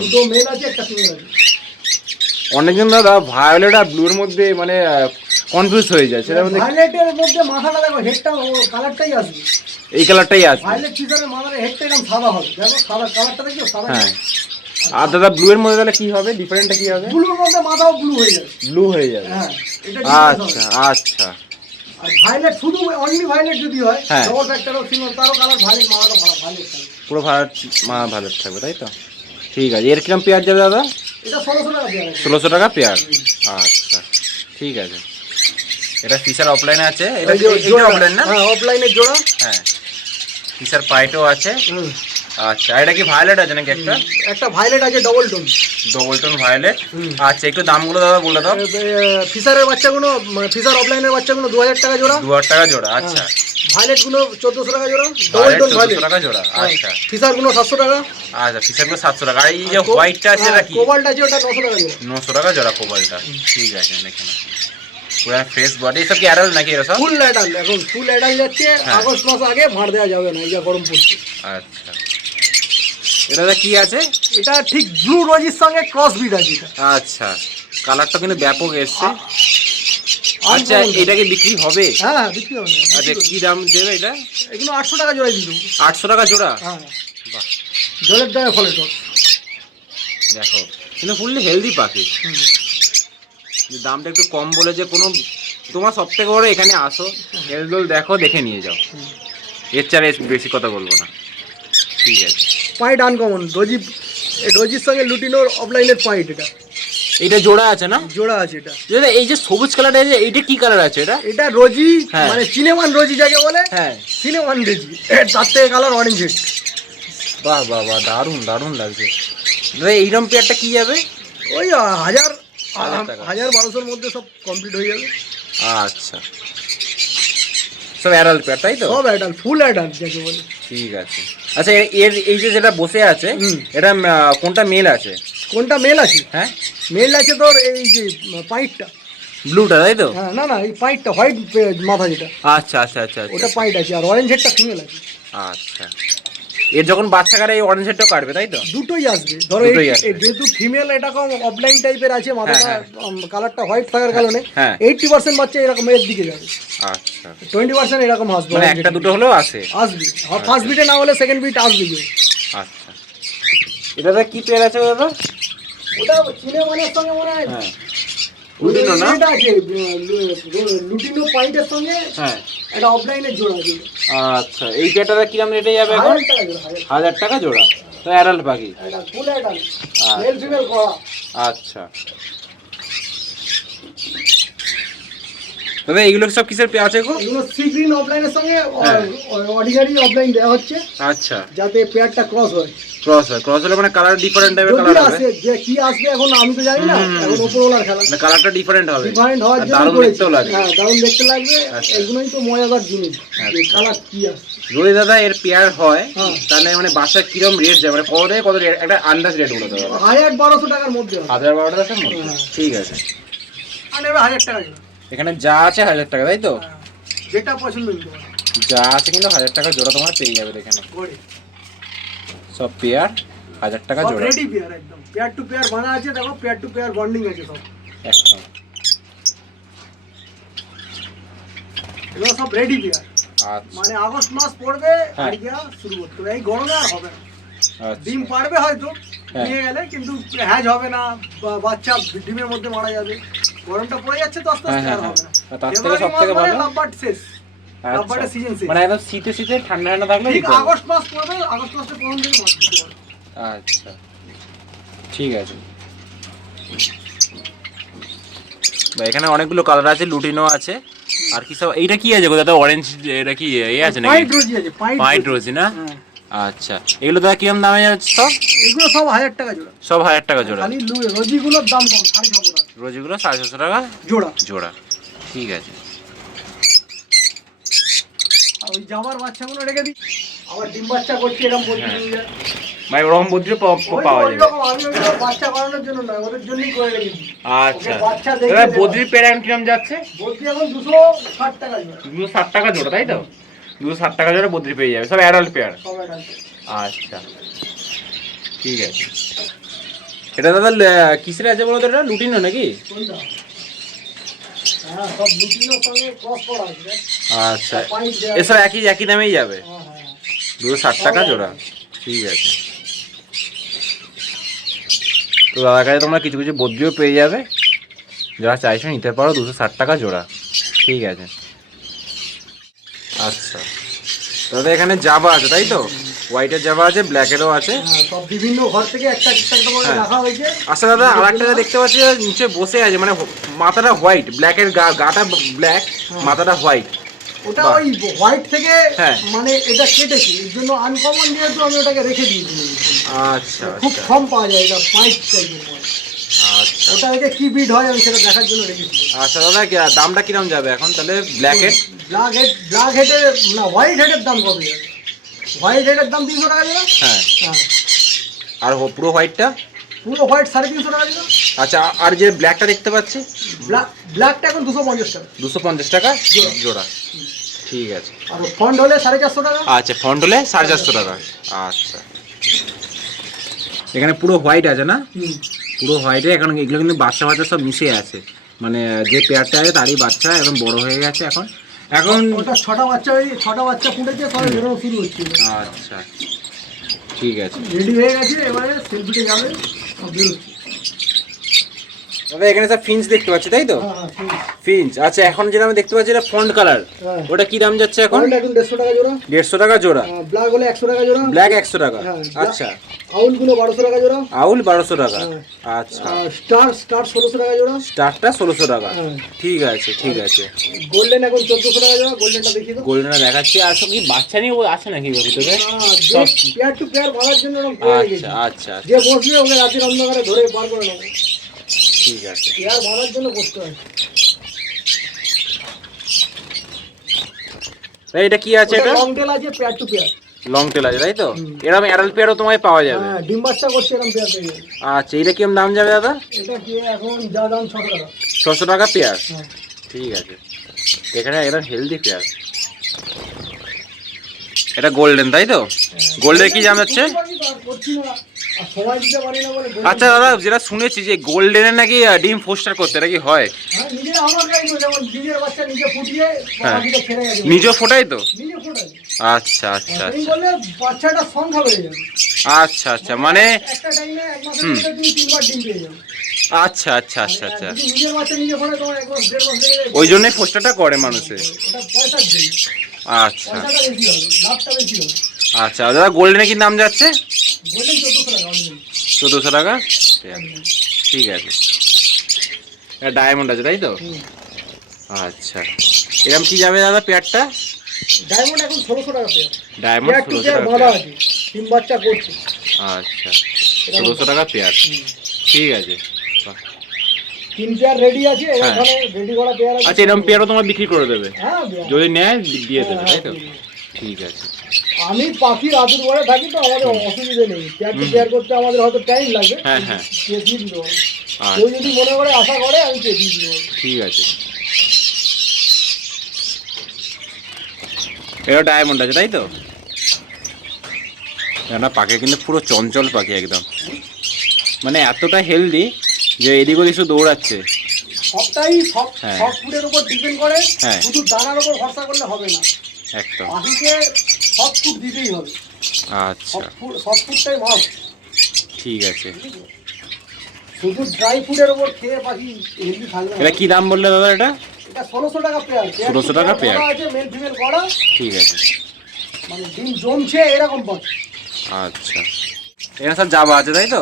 কালারটাও দুটো- মেল আছে একটা ফিমেল আছে। অনেকজন দাদা ভায়োলেট আর ব্লুর মধ্যে মানে কনফিউজ হয়ে যায়। সেটার মধ্যে ভায়োলেটের মধ্যে মাথাটা দেখো হেডটা কালারটাই আসবে। এই কালারটাই আছে ভায়োলেট ফিচারের মাথার হেডটা এরকম সাদা হবে। দেখো সাদা কালারটা দেখছ? সাদা হ্যাঁ। আর দাদা ব্লু এর মধ্যে তাহলে কি হবে? ডিফারেন্টটা কি হবে? ব্লুর মধ্যে মাথাও ব্লু হয়ে যাবে। ব্লু হয়ে যাবে। হ্যাঁ আচ্ছা আচ্ছা। আর ভায়োলেট শুধু অনলি ভায়োলেট যদি হয় হ্যাঁ। ডবল ফ্যাক্টরও ফিমেল তারও কালার ভায়োলেট মাথাটা ভালো ভায়োলেট পুরো ভালো মা ভালো থাকবে তাই তো? ঠিক আছে এর কিরম পেয়ার যাবে দাদা? ষোলোশো টাকা পেয়ার আচ্ছা ঠিক আছে। এটা ফিচার অফলাইনে আছে? এটা এটা অফলাইন না? হ্যাঁ অফলাইনের জোড়া। হ্যাঁ ফিচার পাইটও আছে। আচ্ছা এটা কি ভায়োলেট আছে নাকি একটা? একটা ভায়োলেট আছে double tone double tone violet আচ্ছা একটু দামগুলো দাদা বলে দাও। ফিসারের বাচ্চাগুলো ফিসার অফলাইনের বাচ্চাগুলো দু হাজার টাকা জোড়া। দু হাজার টাকা জোড়া আচ্ছা। ভায়োলেটগুলো চোদ্দশো টাকা জোড়া ডবল টোন ভায়োলেট টাকা জোড়া আচ্ছা। ফিসারগুলো সাতশো টাকা। আচ্ছা ফিচারগুলো সাতশো টাকা। আর এই যে হোয়াইটটা আছে এটা কি কোবাল্ট আছে ওটা নশো টাকা জোড়া। নশো টাকা জোড়া কোবালটা ঠিক আছে দেখে না পুরো ফ্রেশ বডি এসব কি অ্যাডাল নাকি এরা সব? ফুল অ্যাডাল এখন ফুল অ্যাডাল যাচ্ছে হ্যাঁ। আগস্ট মাস আগে ভাড় দেওয়া যাবে না এই যা গরম পড়ছে। আচ্ছা। এটা কি আছে? এটা ঠিক ব্লু রোজির সঙ্গে ক্রস বিট আছে আচ্ছা। কালারটা কিন্তু ব্যাপক এসছে। আচ্ছা। এটা কি বিক্রি হবে? হ্যাঁ বিক্রি হবে। আচ্ছা কি দাম দেবে এটা? এগুলো আটশো টাকা জোড়াই দিল। আটশো টাকা জোড়া? হ্যাঁ। বাহ। জলের দামে ফলে তো দেখো কিন্তু ফুললি হেলদি পাখি। দামটা একটু কম বলে যে কোনো তোমার সব থেকে বড় এখানে আসো। হেলদোল দেখো দেখে নিয়ে যাও। এর চার বেশি কথা বলব না। ঠিক আছে। পয়েন্ট আনকমন রোজি রোজির সঙ্গে লুটিনোর অফলাইনের পয়েন্ট এটা। এটা জোড়া আছে না? জোড়া আছে এটা। দাদা এই যে সবুজ কালার আছে এইটা কি কালার আছে এটা? এটা রোজি হ্যাঁ। মানে সিনেমান রোজি যাকে বলে হ্যাঁ। সিনেমান রোজি। এর তার থেকে কালার অরেঞ্জ বাহ বাহ বাহ দারুণ দারুণ লাগছে। দাদা এইরকম পেয়ারটা কি যাবে? ওই হাজার হাজার বারোশোর মধ্যে সব কমপ্লিট হয়ে যাবে। আচ্ছা। সব অ্যাডাল পেয়ার তাই তো? সব অ্যাডাল ফুল অ্যাডাল যাকে বলে। ঠিক আছে। আচ্ছা এর- এই যে যেটা বসে আছে। এটা কোনটা মেল আছে? কোনটা মেল আছে? হ্যাঁ? মেল আছে তোর এই যে পাইটটা। ব্লুটা তাই তো? হ্যাঁ না না এই পাইটটা হোয়াইট মাথা যেটা। আচ্ছা আচ্ছা আচ্ছা ওটা আচ্ছা। পাইট আছে আর অরেঞ্জ হেডটা ফিমেল আছে। আচ্ছা। এর যখন বাচ্চা কারে এই অরেঞ্জ হেডটাও কাটবে তাই তো? দুটোই আসবে। ধরো যেহেতু ফিমেল এরকম অফলাইন টাইপের আছে মাথাটা হ্যাঁ, কালারটা হোয়াইট থাকার কারণে হ্যাঁ। এইটটি পার্সেন্ট বাচ্চা এরকম এর দিকে যাবে। আচ্ছা। টোয়েন্টি পার্সেন্ট এরকম আসবে। মানে একটা দুটো হলেও আসে। আসবে। ফার্স্ট বিটে না হলে সেকেন্ড বিট আসবে আচ্ছা। এটা কি পেয়ার আছে দাদা ওটা চিনেমানের সঙ্গে মনে হয় লুটিনো না? এটা আছে লুটিনো পয়েন্টের সঙ্গে হ্যাঁ। একটা অফলাইনের জোড়া আচ্ছা এই পেয়ারটা কিরম রেটে যাবে এখন? হাজার টাকা জোড়া তো অ্যাডাল্ট পাখি? ফুল আচ্ছা। আচ্ছা দাদা এইগুলো সব কিসের পেয়ে আছে গো? এগুলো সি গ্রিন অফলাইনের সঙ্গে। অর্ডিনারি অফলাইন দেওয়া হচ্ছে। আচ্ছা। যাতে পেয়ারটা ক্রস হয়। ক্রস হয়। ক্রস হলে মানে কালার ডিফারেন্ট টাইপের কালার হবে? আসে যে কি আসবে এখন আমি তো জানি না। এখন ওপরওয়ালার খেলা। মানে কালারটা ডিফারেন্ট হবে। ডিফারেন্ট হওয়ার জন্য দারুণ করেছি। দেখতেও লাগে হ্যাঁ দারুণ দেখতে লাগবে। আচ্ছা। এগুলোই তো মজাদার জিনিস। আচ্ছা। যে কালার কি আসছে। যদি দাদা এর পেয়ার হয় হ্যাঁ। তাহলে মানে বাসার কিরম রেট যায়? মানে কত কত রেট একটা আন্দাজ রেট বলে দেবো হাজার বারোশো টাকার মধ্যে হবে। হাজার বারো টাকার মধ্যে? হ্যাঁ। ঠিক আছে। হাজার টাকা এখানে যা আছে হাজার টাকা তাই তো? হ্যাঁ। যেটা পছন্দ যা আছে কিন্তু হাজার টাকা জোড়া তোমার পেয়ে যাবে এখানে। সব পেয়ার হাজার টাকা জোড়া। রেডি পেয়ার একদম। পেয়ার টু পেয়ার বানা আছে দেখো পেয়ার টু পেয়ার বন্ডিং আছে সব। একদম। এগুলো সব রেডি পেয়ার। আচ্ছা। মানে আগস্ট মাস পড়বে হ্যাঁ। আর দেওয়া শুরু করতে হবে। এই গরমে আর হবে না। আচ্ছা। ডিম পারবে হয়তো হ্যাঁ। নিয়ে গেলে কিন্তু হ্যাজ হবে না বাচ্চা ডিমের মধ্যে মারা যাবে। গরমটা পড়ে যাচ্ছে তো আস্তে আস্তে হ্যাঁ, আর হ্যাঁ, হবে না। হ্যাঁ। তার থেকে সবথেকে মানে ভালো- শেষ। আচ্ছা। সিজন শেষ। মানে একদম শীতে শীতে ঠান্ডা ঠান্ডা থাকলে ঠিক আগস্ট মাস পড়বে আগস্ট মাসের প্রথম দিকে মাছ আচ্ছা। ঠিক আছে। বা এখানে অনেকগুলো কালার আছে লুটিনো আছে। আর কি সব এইটা কি আছে দাদা অরেঞ্জ এটা কি? এ আছে নাকি? পাইট রোজি আছে হোয়াইট রোজি। রোজি না। আচ্ছা। এগুলো দাদা কিরম দামে যাচ্ছে সব? এগুলো সব হাজার টাকা জোড়া। সব হাজার টাকা জোড়া। খালি রোজিগুলোর দাম কম সাড়ে রোজিগুলো সাড়ে ছশো টাকা জোড়া। জোড়া। ঠিক আছে। ওই জামার বাচ্চাগুলো রেখে দিই। আবার ডিম বাচ্চা করছে এরকম বলতে হ্যাঁ। মানে ওরকম বুদ্ধিও পাওয়া যাবে। বাচ্চা করানোর জন্য নয় ওদের জন্যই করে রেখেছি আচ্ছা। দেওয়া। বদ্রির প্যারান কিরম যাচ্ছে? বলছি এখন দুশো ষাট টাকা জোড়া। দুশো ষাট টাকা জোড়া তাই তো? দুশো ষাট টাকা জোড়া বদ্রি পেয়ে যাবে সব অ্যাডাল্ট পেয়ার। আচ্ছা। ঠিক আছে। এটা দাদা কিসের আছে বলো তো এটা? লুটিনো নাকি? হ্যাঁ। আচ্ছা। এসব একই একই দামেই যাবে? হ্যাঁ, হ্যাঁ। দুশো ষাট টাকা জোড়া। ঠিক আছে। তো দাদার কাছে তোমরা কিছু কিছু বদ্রিও পেয়ে যাবে। যারা চাইছো নিতে পারো দুশো ষাট টাকা জোড়া। ঠিক আছে। আচ্ছা। দাদা এখানে জাবা আছে তাই তো? হোয়াইটের জাবা আছে ব্ল্যাকেরও আছে। হ্যাঁ, সব বিভিন্ন ঘর থেকে একটা একটা একটা করে হ্যাঁ। রাখা হয়েছে। আচ্ছা দাদা আর একটা দেখতে পাচ্ছি নিচে বসে আছে মানে মাথাটা হোয়াইট ব্ল্যাকের গাটা ব্ল্যাক মাথাটা হোয়াইট ওটা ওই হোয়াইট থেকে হ্যাঁ। মানে এটা কেটেছি এর জন্য আনকমন যেহেতু আমি ওটাকে রেখে দিয়েছি। আচ্ছা খুব আচ্ছা। কম পাওয়া যায় এটা পাইপ টাইপের আচ্ছা। ওটা থেকে কি বিড হয় আমি সেটা দেখার জন্য রেখেছি আচ্ছা দাদা দামটা কিরম যাবে এখন তাহলে ব্ল্যাকের ব্ল্যাক হেড ব্ল্যাক হেডের না হোয়াইট হেডের দাম কত যাবে? হোয়াইট হেডের দাম তিনশো টাকা যেটা হ্যাঁ। হ্যাঁ। আর পুরো হোয়াইটটা পুরো হোয়াইট সাড়ে তিনশো টাকা যেটা আচ্ছা আর যে ব্ল্যাকটা দেখতে পাচ্ছি? ব্ল্যাক ব্ল্যাকটা এখন দুশো পঞ্চাশ টাকা। দুশো পঞ্চাশ টাকা জোড়া। ঠিক আছে। আর ফন্ড হলে সাড়ে চারশো টাকা। আচ্ছা ফন্ট হলে সাড়ে চারশো টাকা। আচ্ছা। এখানে পুরো হোয়াইট আছে না। পুরো হোয়াইটে এখন এগুলো কিন্তু বাচ্চা বাচ্চা সব মিশে আছে। মানে যে পেয়ারটা আছে তারই বাচ্চা এখন বড় হয়ে গেছে এখন। এখন ওটা ছটা বাচ্চা হয়ে ছটা বাচ্চা ফুটেছে সবাই বেরোনো শুরু হচ্ছে। আচ্ছা। ঠিক আছে। রেডি হয়ে গেছে এবারে সেলফিতে যাবে বেরোচ্ছে। দাদা এখানে সব ফিঞ্চ দেখতে পাচ্ছি তাই তো? হ্যাঁ হ্যাঁ ফিঞ্চ আচ্ছা এখন যেটা আমি দেখতে পাচ্ছি এটা ফন্ট কালার হ্যাঁ। ওটা কি দাম যাচ্ছে এখন? দেড়শো টাকা জোড়া। দেড়শো টাকা জোড়া। ব্ল্যাক হলে একশো টাকা জোড়া। ব্ল্যাক একশো টাকা। হ্যাঁ, আচ্ছা। আউলগুলো বারোশো টাকা জোড়া। আউল বারোশো টাকা। হ্যাঁ। আচ্ছা। স্টার স্টার ষোলোশো টাকা জোড়া। স্টারটা ষোলোশো টাকা। হ্যাঁ। ঠিক আছে ঠিক আছে। গোল্ডেন এখন চোদ্দশো টাকা জোড়া। গোল্ডেনটা দাও। গোল্ডেনটা দেখাচ্ছি। আর সব কি বাচ্চা নিয়ে ও আছে নাকি ওর ভিতরে টু জন্য আচ্ছা আচ্ছা। যে বসবে ওকে রাতের অন্ধকারে ধরে বার করে নেব। ঠিক আছে। জন্য হয়। এটা কি আছে এটা? লং টেল আছে pair to pair long tail আছে তাই তো। এরকম অ্যাডাল্ট পেয়ারও তোমায় পাওয়া যাবে। হ্যাঁ ডিম বাচ্চা করছে এরকম পেয়ার পেয়ে আচ্ছা এটা কিরম দাম যাবে দাদা? এটা কি এখন যা দাম ছশো টাকা। ছশো টাকা পেয়ার হ্যাঁ। ঠিক আছে। এখানে একদম হেলদি পেয়ার এটা গোল্ডেন তাই তো? গোল্ডের কি দাম যাচ্ছে? আচ্ছা দাদা যেটা শুনেছি যে গোল্ডেনের নাকি ডিম ফোস্টার করতে নাকি হয়? হ্যাঁ নিজে হ্যাঁ। ফোটাই তো? আচ্ছা আচ্ছা আচ্ছা। সংখ্যা বেড়ে যাবে। আচ্ছা আচ্ছা মানে হুম। আচ্ছা আচ্ছা আচ্ছা আচ্ছা। ওই জন্যই পোস্টারটা করে মানুষে। আচ্ছা। আচ্ছা দাদা গোল্ডেনে কি নাম যাচ্ছে? চোদ্দশো টাকা? ঠিক আছে। এটা ডায়মন্ড আছে তাই তো? আচ্ছা। এরকম কি যাবে দাদা পেয়ারটা? ডায়মন্ড এখন ষোলোশো টাকা পেয়ার। ডায়মন্ড ষোলোশো টাকা আছে। তিন বাচ্চা করছে। আচ্ছা। ষোলোশো টাকা পেয়ার। ঠিক আছে। তিন পেয়ার রেডি আছে হ্যাঁ। এখানে রেডি করা পেয়ার আছে। আচ্ছা এরকম পেয়ারও তোমার বিক্রি করে দেবে। হ্যাঁ যদি নেয় দিয়ে দেবে হ্যাঁ, তাই তো? হ্যাঁ, ঠিক আছে। আমি পাখির আদুর ঘরে থাকি তো আমাদের অসুবিধা নেই। পেয়ার টু পেয়ার করতে আমাদের হয়তো টাইম লাগবে। হ্যাঁ, হ্যাঁ। দিয়ে পারব আচ্ছা। কেউ যদি মনে করে আশা করে আমি দিয়ে দিতে ঠিক আছে। এটা ডায়মন্ড আছে তাই তো? না পাখি কিন্তু পুরো চঞ্চল পাখি একদম। মানে এতটা হেলদি যে এদিক ওদিক শুধু দৌড়াচ্ছে। সবটাই সব হ্যাঁ। সব ফুডের উপর ডিপেন্ড করে। হ্যাঁ। শুধু দানার উপর ভরসা করলে হবে না। একদম। পাখিকে সব ফুড দিতেই হবে। আচ্ছা। সব ফুডটাই মাছ ঠিক আছে। শুধু ড্রাই ফুডের উপর খেয়ে পাখি হেলদি থাকবে এটা কি দাম বললে দাদা এটা? এটা ষোলোশো টাকা পেয়ার ষোলোশো টাকা পেয়ার। আছে মেল ফিমেল করা ঠিক আছে। মানে ডিম জমছে এরকম পাখি আচ্ছা। এখানে সব জাবা আছে তাই তো?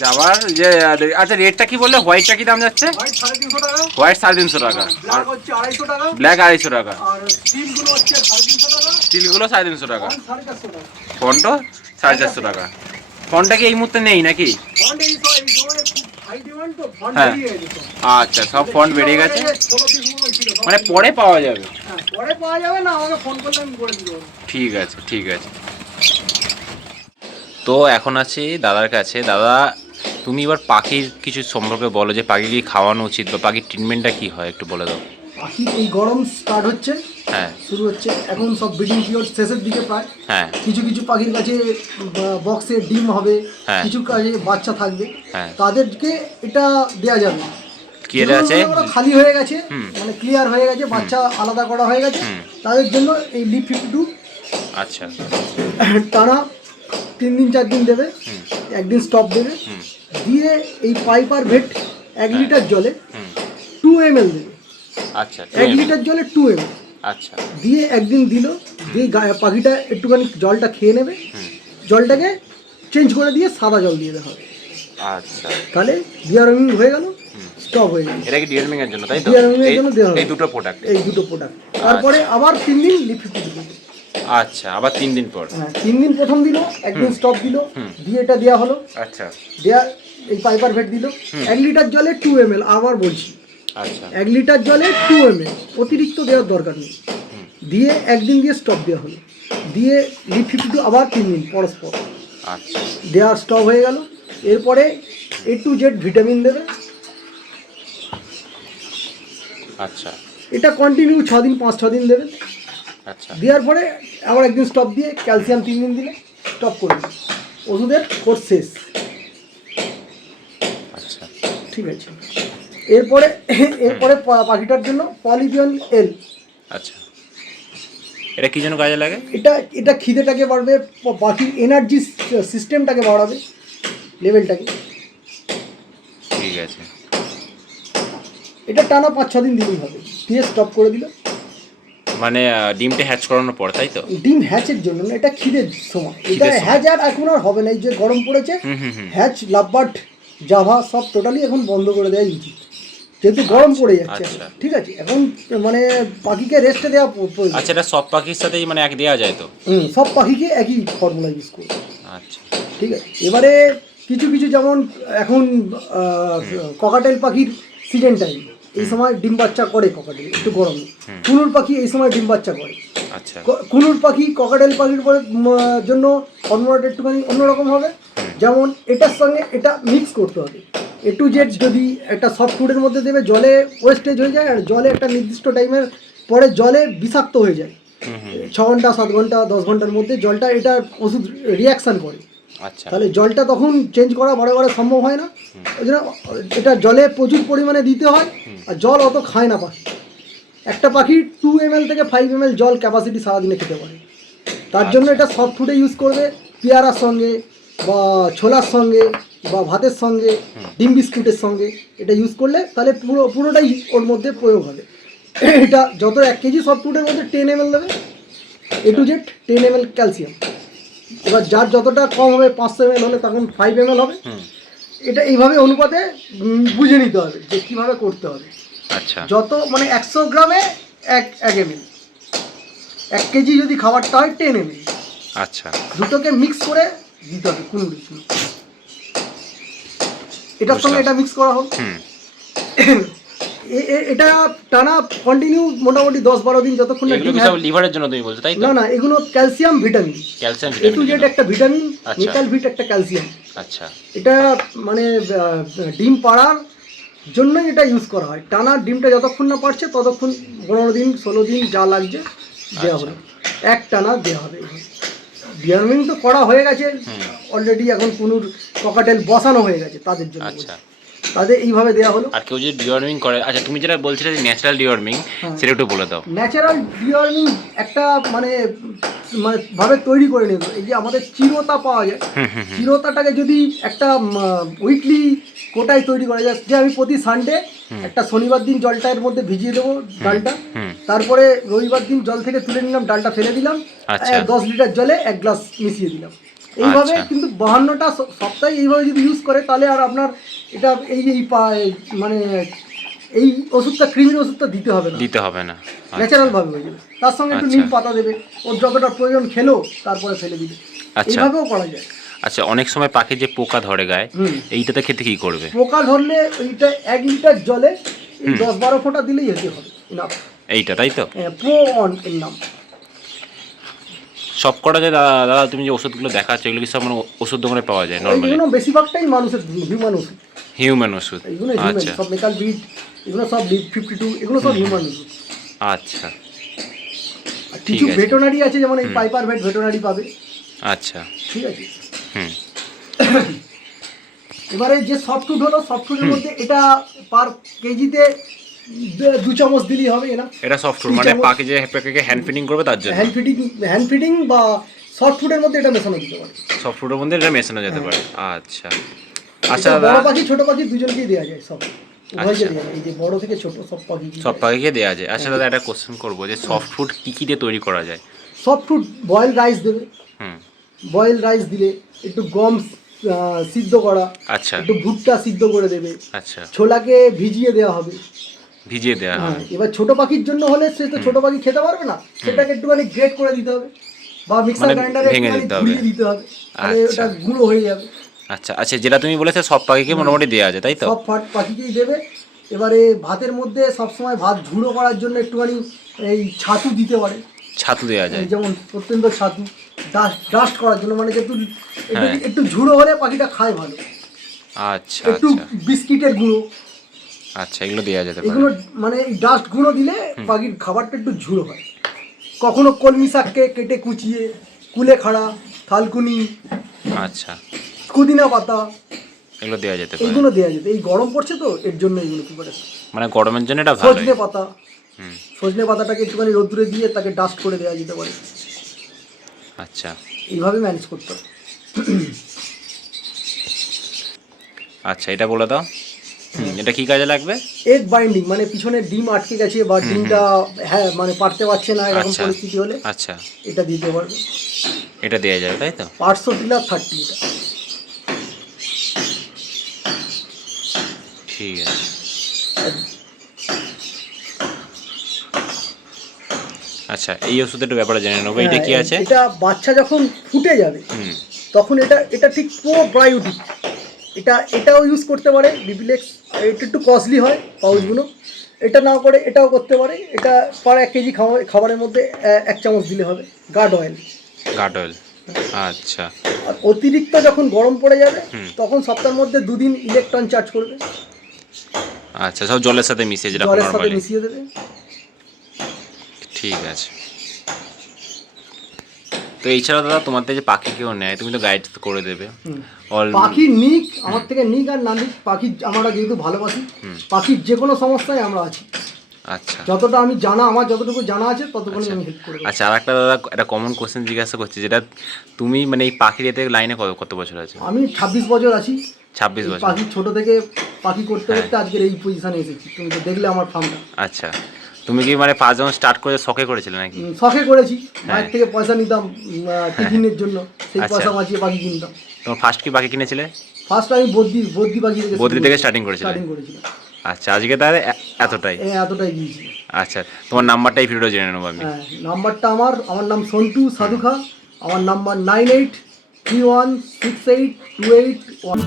জাবার যে আচ্ছা রেটটা কি বললে? হোয়াইটটা কি দাম যাচ্ছে? হোয়াইট সাড়ে তিনশো টাকা। আর ব্ল্যাক আড়াইশো টাকা। স্টিলগুলো সাড়ে তিনশো টাকা। ফন্ট সাড়ে চারশো টাকা। ফন্টও সাড়ে চারশো টাকা। ফোনটা কি এই মুহূর্তে নেই নাকি? হ্যাঁ। আচ্ছা সব ফন্ট বেরিয়ে গেছে। মানে পরে পাওয়া যাবে? হ্যাঁ, পরে পাওয়া যাবে না আমাকে ফোন করলে আমি করে ঠিক আছে ঠিক আছে। তো এখন আছি দাদার কাছে। দাদা তুমি এবার পাখির কিছু সম্পর্কে বলো যে পাখি কি খাওয়ানো উচিত বা পাখির ট্রিটমেন্টটা কি হয় একটু বলে দাও। পাখি এই গরম স্টার্ট হচ্ছে হ্যাঁ। শুরু হচ্ছে। এখন সব ব্রিডিং পিরিয়ড শেষের দিকে প্রায়। হ্যাঁ। কিছু কিছু পাখির কাছে বক্সে ডিম হবে হ্যাঁ। কিছু কাছে বাচ্চা থাকবে। হ্যাঁ। তাদেরকে এটা দেয়া যাবে না। কি আছে? খালি হয়ে গেছে মানে ক্লিয়ার হয়ে গেছে বাচ্চা আলাদা করা হয়ে গেছে তাদের জন্য এই লিপ ফিফটি টু আচ্ছা। টানা তিন দিন চার দিন দেবে একদিন স্টপ দেবে। দিয়ে এই পাইপ আর ভেট এক লিটার জলে টু এম এল দেবে। আচ্ছা এক লিটার জলে টু এম আচ্ছা। দিয়ে একদিন দিল দিয়ে পাখিটা একটুখানি জলটা খেয়ে নেবে। জলটাকে চেঞ্জ করে দিয়ে সাদা জল দিয়ে দেওয়া হবে। আচ্ছা। তাহলে ডিয়ারমিং হয়ে গেল স্টপ হয়ে গেল। এটা কি ডিয়ারমিং এর জন্য তাই তো? Deworming এর জন্য দেওয়া হবে। এই দুটো প্রোডাক্ট এই দুটো প্রোডাক্ট তারপরে আবার তিন দিন দেবে আচ্ছা আবার তিন দিন পর। হ্যাঁ তিন দিন প্রথম দিল একদিন স্টপ দিল দিয়ে এটা দেওয়া হলো। আচ্ছা। দেয়া এই পাইপার ভেট দিল। এক লিটার জলে টু এম এল আবার বলছি। আচ্ছা। এক লিটার জলে টু এম এল অতিরিক্ত দেওয়ার দরকার নেই। দিয়ে একদিন দিয়ে স্টপ দেওয়া হলো। দিয়ে লিপ ফিফটি টু আবার তিন দিন পরস্পর। আচ্ছা। দেওয়া স্টপ হয়ে গেল। এরপরে এ টু জেড ভিটামিন দেবে। আচ্ছা। এটা কন্টিনিউ ছ দিন পাঁচ ছ দিন দেবে। আচ্ছা দেওয়ার পরে আবার একদিন স্টপ দিয়ে ক্যালসিয়াম তিন দিন দিলে স্টপ করে দিবে ওষুধের কোর্স শেষ। আচ্ছা। ঠিক আছে। এরপরে এরপরে পাখিটার জন্য পলিবিয়ন এল আচ্ছা। এটা কি জন্য কাজে লাগে? এটা এটা খিদেটাকে বাড়বে পাখির এনার্জি সিস্টেমটাকে বাড়াবে লেভেলটাকে ঠিক আছে। এটা টানা পাঁচ ছ দিন দিলেই হবে। দিয়ে স্টপ করে দিল। মানে ডিমটা হ্যাচ করানোর পর তাই তো? ডিম হ্যাচের জন্য না এটা খিদের সময়। এটা হ্যাচ আর এখন আর হবে না এই যে গরম পড়েছে হ্যাচ লাভবার্ড জাভা সব টোটালি এখন বন্ধ করে দেওয়া উচিত যেহেতু গরম পড়ে যাচ্ছে। আচ্ছা। ঠিক আছে এখন মানে পাখিকে রেস্টে দেওয়া প্রয়োজন। আচ্ছা এটা সব পাখির সাথেই মানে এক দেওয়া যায় তো? হুম, সব পাখিকে একই ফর্মুলা ইউজ করবে। আচ্ছা। ঠিক আছে এবারে কিছু কিছু যেমন এখন ককাটেল পাখির সিজন টাইম এই সময় ডিম বাচ্চা করে ককাটেল একটু গরমে। কুনুর পাখি এই সময় ডিম বাচ্চা করে। আচ্ছা। কুনুর পাখি ককাটেল পাখির জন্য ফর্মুলাটা একটুখানি অন্যরকম হবে। যেমন এটার সঙ্গে এটা মিক্স করতে হবে। এ টু জেড যদি একটা সফট ফুডের মধ্যে দেবে জলে ওয়েস্টেজ হয়ে যায় আর জলে একটা নির্দিষ্ট টাইমের পরে জলে বিষাক্ত হয়ে যায়। ছ ঘণ্টা সাত ঘণ্টা দশ ঘণ্টার মধ্যে জলটা এটা ওষুধ রিয়াকশান করে। তাহলে জলটা তখন চেঞ্জ করা বারে বারে সম্ভব হয় না। ওই জন্য এটা জলে প্রচুর পরিমাণে দিতে হয় আর জল অত খায় না পাখি। একটা পাখি টু এম থেকে ফাইভ এম জল ক্যাপাসিটি সারাদিনে খেতে পারে। তার জন্য এটা সফট ফুডে ইউজ করবে পেয়ারার সঙ্গে বা ছোলার সঙ্গে বা ভাতের সঙ্গে ডিম বিস্কুটের সঙ্গে এটা ইউজ করলে তাহলে পুরো পুরোটাই ওর মধ্যে প্রয়োগ হবে। এটা যত এক কেজি সফট ফুডের মধ্যে টেন এম দেবে। A to Z ten M L calcium এবার যার যতটা কম হবে পাঁচশো এম হলে তখন ফাইভ এম হবে। এটা এইভাবে অনুপাতে বুঝে নিতে হবে যে কীভাবে করতে হবে। আচ্ছা। যত মানে একশো গ্রামে এক এক এম এক কেজি যদি খাবারটা হয় টেন এম আচ্ছা। দুটোকে মিক্স করে দিতে হবে কোনো কিছু এটার সঙ্গে এটা মিক্স করা হোক। এটা টানা কন্টিনিউ মোটামুটি দশ বারো দিন যতক্ষণ না ডিম কি লিভারের জন্য তুমি বলছো তাই না না এগুলো calcium vitamin calcium A to vitamin Z একটা ভিটামিন আচ্ছা। মেটাল ভিট একটা ক্যালসিয়াম আচ্ছা। এটা মানে ডিম পাড়ার জন্যই এটা ইউজ করা হয়। টানা ডিমটা যতক্ষণ না পারছে ততক্ষণ পনেরো দিন ষোলো দিন যা লাগছে দেওয়া হলো এক টানা দেওয়া হবে। ডিয়ারমিং তো করা হয়ে গেছে। অলরেডি এখন কোনুর পকাটেল বসানো হয়ে গেছে তাদের জন্য আচ্ছা। তাদের এইভাবে দেওয়া হলো। আর কেউ যদি ডিওয়ার্মিং করে আচ্ছা তুমি যেটা বলছিলে যে ন্যাচারাল ডিওয়ার্মিং। সেটা একটু বলে দাও। ন্যাচারাল ডিওয়ার্মিং একটা মানে মানে ভাবে তৈরি করে নেব। এই যে আমাদের চিরতা পাওয়া যায় চিরতাটাকে যদি একটা উইকলি কোটায় তৈরি করা যায় যে আমি প্রতি সানডে একটা শনিবার দিন জলটা এর মধ্যে ভিজিয়ে দেবো ডালটা। তারপরে রবিবার দিন জল থেকে তুলে নিলাম ডালটা ফেলে দিলাম আচ্ছা। দশ লিটার জলে এক গ্লাস মিশিয়ে দিলাম। এইভাবে আচ্ছা। কিন্তু বাহান্নটা সপ্তাহে এইভাবে যদি ইউজ করে তাহলে আর আপনার এটা এই এই মানে এই ওষুধটা ক্রিমির ওষুধটা দিতে হবে না। দিতে হবে না। আচ্ছা। ন্যাচারাল ভাবে হয়ে যাবে। তার সঙ্গে একটু আচ্ছা। নিম পাতা দেবে। ওর যতটা প্রয়োজন খেলো তারপরে ফেলে দিবে। আচ্ছা। এইভাবেও করা যায়। আচ্ছা অনেক সময় পাখি যে পোকা ধরে গায়ে। এইটাতে খেতে কি করবে? পোকা ধরলে ওইটা এক লিটার জলে দশ বারো ফোঁটা দিলেই যেতে হবে। এইটা তাই তো? প্রো অন এর নাম সব কটা যে দাদা দাদা তুমি যে ওষুধগুলো দেখাচ্ছ এগুলো কি সব মানে ওষুধ দোকানে পাওয়া যায় নর্মালি এইগুলো বেশিরভাগটাই মানুষের হিউম্যান ওষুধ। হিউম্যান ওষুধ এইগুলো হিউম্যান আচ্ছা। সব মেকাল বিট এগুলো সব লিপ ফিফটি টু এগুলো সব হিউম্যান ওষুধ। আচ্ছা। ঠিক কিছু আছে। ভেটোনারি আছে যেমন এই পাইপার ভেট ভেটোনারি পাবে। আচ্ছা। ঠিক আছে। হুম। এবারে যে সফটউড হলো সফটউডের মধ্যে এটা পার কেজিতে দু- চামচ দিলেই হবে এরা এটা সফটওয়্যার দুই মানে। পাখি যে হ্যান্ড ফিডিং করবে তার জন্য। হ্যান্ড ফিডিং হ্যান্ড ফিডিং বা সফট ফুডের মধ্যে এটা মেশানো দিতে পারে। সফটওয়্যারের মধ্যে এটা মেশানো যেতে পারে। আচ্ছা। আচ্ছা বড় দাদা পাখি ছোট পাখি দুজনকেই দেওয়া যায় সব। আচ্ছা। দেওয়া যায়। এই যে বড় থেকে ছোট সব পাখি সব পাখিকে দেওয়া যায়। আচ্ছা দাদা একটা কোশ্চেন করব যে সফট ফুড কী কী দিয়ে তৈরি করা যায়? সফট ফুড বয়েল রাইস দেবে। হুম। বয়েল রাইস দিলে একটু গম সিদ্ধ করা। আচ্ছা। একটু ভুট্টা সিদ্ধ করে দেবে। আচ্ছা। ছোলাকে ভিজিয়ে দেওয়া হবে। ভিজিয়ে দেওয়া হ্যাঁ হয় এবার ছোট পাখির জন্য হলে সে তো ছোট পাখি খেতে পারবে না সেটাকে একটুখানি গ্রেট করে দিতে হবে বা মিক্সার গ্রাইন্ডারে ভেঙে দিতে হবে। ঘুরিয়ে দিতে হবে তাহলে আচ্ছা। ওটা গুঁড়ো হয়ে যাবে। আচ্ছা আচ্ছা যেটা তুমি বলেছ সব পাখিকে মোটামুটি দেওয়া যায় তাই তো? সব পাখিকেই দেবে। এবারে ভাতের মধ্যে সবসময় ভাত ঝুড়ো করার জন্য একটুখানি এই ছাতু দিতে পারে। ছাতু দেওয়া যায়। যেমন প্রত্যন্ত ছাতু ডাস্ট ডাস্ট করার জন্য মানে একটু হ্যাঁ। একটু ঝুড়ো হলে পাখিটা খায় ভালো। আচ্ছা একটু আচ্ছা। বিস্কিটের গুঁড়ো। আচ্ছা এগুলো দেওয়া যেতে পারে। এগুলো মানে এই ডাস্ট গুঁড়ো দিলে পাখির খাবারটা একটু ঝুড়ো হয়। কখনো কলমি শাককে কেটে কুচিয়ে কুলে খাড়া থালকুনি আচ্ছা। পুদিনা পাতা এগুলো দেওয়া যেতে পারে। এইগুলো দেওয়া যেতে এই গরম পড়ছে তো এর জন্য এইগুলো কি করে মানে গরমের জন্য এটা ভালো সজনে পাতা। হুম। সজনে পাতাটাকে একটুখানি রোদ্দুরে দিয়ে তাকে ডাস্ট করে দেওয়া যেতে পারে। আচ্ছা। এইভাবে ম্যানেজ করতে হবে আচ্ছা এটা বলে দাও। এটা কি কাজে লাগবে? এগ বাইন্ডিং মানে পিছনে ডিম আটকে গেছে বা ডিমটা হ্যাঁ মানে পারতে পারছে না এরকম আচ্ছা। পরিস্থিতি হলে আচ্ছা। এটা দিতে পারবে। এটা দেওয়া যাবে তাই তো? পাঁচশো টিলার থার্টি। ঠিক আছে। আচ্ছা এই ওষুধের একটু ব্যাপারে জেনে নেব এটা কি হ্যাঁ, আছে? এটা বাচ্চা যখন ফুটে যাবে তখন এটা এটা ঠিক প্রোবায়োটিক এটা এটাও ইউজ করতে পারে বিপিলেক্স এটা একটু কস্টলি হয় পাউচগুলো। এটা না করে এটাও করতে পারে। এটা পার এক কেজি খাবার খাবারের মধ্যে এক চামচ দিলে হবে। গার্ড অয়েল গার্ড অয়েল আচ্ছা। আর অতিরিক্ত যখন গরম পড়ে যাবে তখন সপ্তাহের মধ্যে দুদিন ইলেকট্রন চার্জ করবে। আচ্ছা সব জলের সাথে মিশিয়ে যেটা জলের সাথে মিশিয়ে দেবে। ঠিক আছে। তো এছাড়া দাদা তোমার থেকে যে পাখি কেউ নেয় তুমি তো গাইড করে দেবে। অল পাখি নিক আমার থেকে নিক আর না নিক পাখি আমরা যেহেতু ভালোবাসি। পাখির যে কোনো সমস্যায় আমরা আছি। আচ্ছা। যতটা আমি জানা আমার যতটুকু জানা আছে ততক্ষণই আমি হেল্প করব আচ্ছা আর একটা দাদা একটা কমন কোশ্চেন জিজ্ঞাসা করছি যেটা তুমি মানে এই পাখির এতে লাইনে কত কত বছর আছে? আমি ছাব্বিশ বছর আছি। ছাব্বিশ এই বছর। পাখি ছোট থেকে পাখি করতে হ্যাঁ। করতে আজকের এই পজিশনে এসেছি। তুমি তো দেখলে আমার ফার্মটা আচ্ছা। তুমি কি মানে পাঁচ যখন স্টার্ট করে শখে করেছিলে নাকি? শখে করেছি। মায়ের হ্যাঁ। থেকে পয়সা নিতাম টিফিনের জন্য। সেই আচ্ছা। পয়সা বাঁচিয়ে পাখি কিনতাম। তোমার ফার্স্ট কি পাখি কিনেছিলে? ফার্স্ট আমি বদ্রি বদ্রি থেকে বদ্রি থেকে? স্টার্টিং করেছিলাম আচ্ছা আজকে তাহলে এতটাই? এতটাই দিয়েছি। আচ্ছা তোমার নাম্বারটা এই ভিডিও জেনে নেব আমি। হ্যাঁ নাম্বারটা আমার আমার নাম সন্টু সাধুখা আমার number nine eight three one six eight two eight one